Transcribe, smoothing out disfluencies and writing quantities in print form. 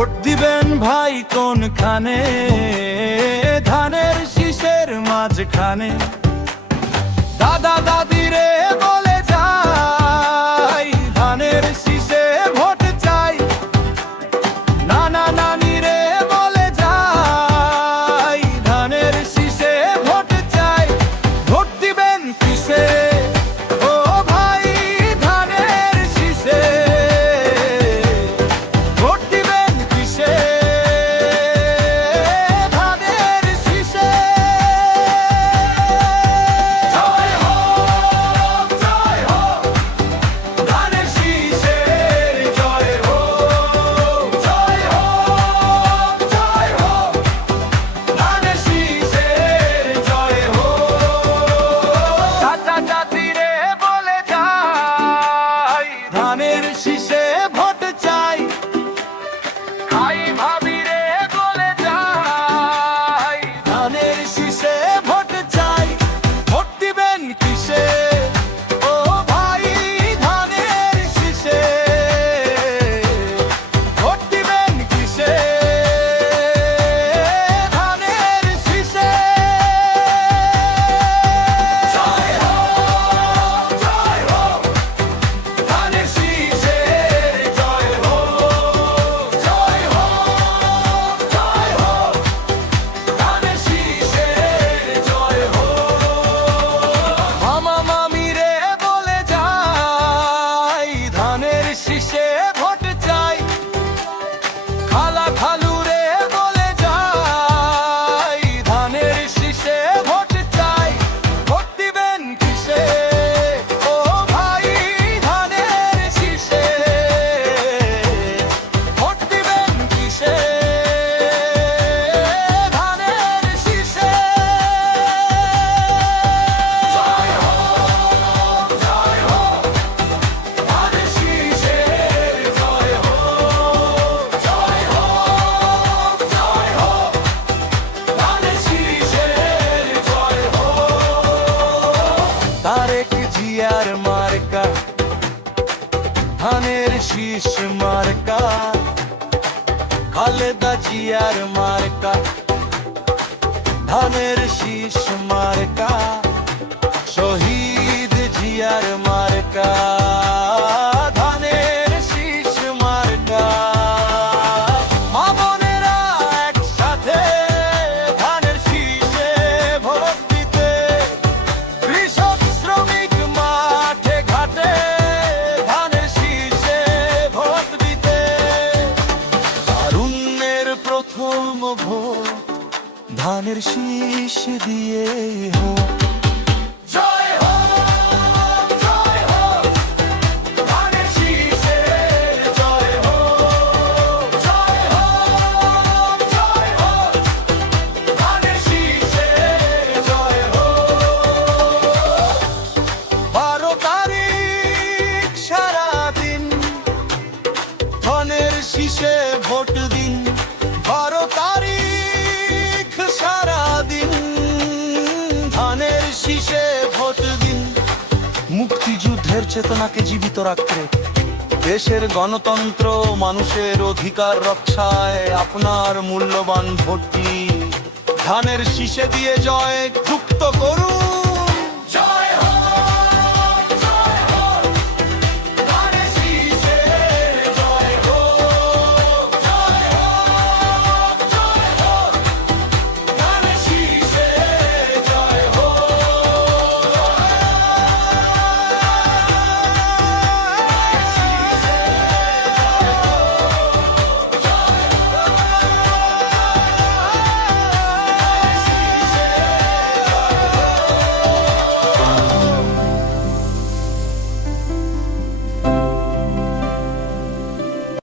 Vote দিবেন ভাই কোনখানে? ধানের শীষের মাঝখানে। দাদা দাদিরে বলে যাই, ধানের শীষে ভোট চাই। নানা নানিরে বলে যাই, ধানের শীষে ভোট চাই। ভোট দিবেন কিসে ও ভাই? ধানের শীষে। ভোট দিবেন কিসে? ধানের শীষে। জয় হোক, জয় হোক, ধানের শীষের জয় হোক। জয় হোক, জয় হোক, ধানের শীষের জয় হোক। চাচা চাচিরে বলে যাই, ধানের শীষে ভোট চাই। ভাই ভাবিরে বলে যাই, ধানের শীষে ভোট চাই। ভোট দিবেন কিসে ও ভাই? ধানের শীষে। ভোট দিবেন কিসে? ধানের শীষে। জয় হোক, জয় হোক, ধানের শীষের জয় হোক। জয় হোক, জয় হোক, ধানের শীষের জয় হোক। মামা মামিরে বলে যাই, ধানের শীষে ভোট চাই। খালা খালুরে বলে যাই, ধানের শীষে ভোট চাই। ভোট দিবেন কিসে ও ভাই? ধানের শীষে। ভোট দিবেন কিসে? ধানের শীষে। জয় হোক, জয় হোক, ধানের শীষের জয় হোক। জয় হোক, জয় হোক, ধানের শীষের জয় হোক। তারেক জিয়ার মার্কা, ধানের শীষ মার্কা। খালেদা জিয়ার মার্কা, ধানের শীষ মার্কা। শহীদ জিয়ার মার্কা, ধানের শীষ মার্কা। মা বোনেরা একসাথে ধানের শীষে ভোট দিতে। কৃষক শ্রমিক মাঠে ঘাটে ধানের শীষে ভোট দিতে। তারুণ্যের প্রথম ভোট ধানের শীষ দিয়ে হোক। জয় হোক, জয় হোক, ধানের শীষের জয় হোক। জয় হোক, জয় হোক, ধানের শীষের জয় হোক। 12 তারিখ সারাদিন ধানের শীষে ভোট দিন। 12 তারিখ সারাদিন ধানের শীষে ভোট দিন। মুক্তিযুদ্ধের চেতনাকে জীবিত রাখতে, দেশের গণতন্ত্র মানুষের অধিকার রক্ষায় আপনার মূল্যবান ভোটটি ধানের শীষে দিয়ে জয় যুক্ত করুন।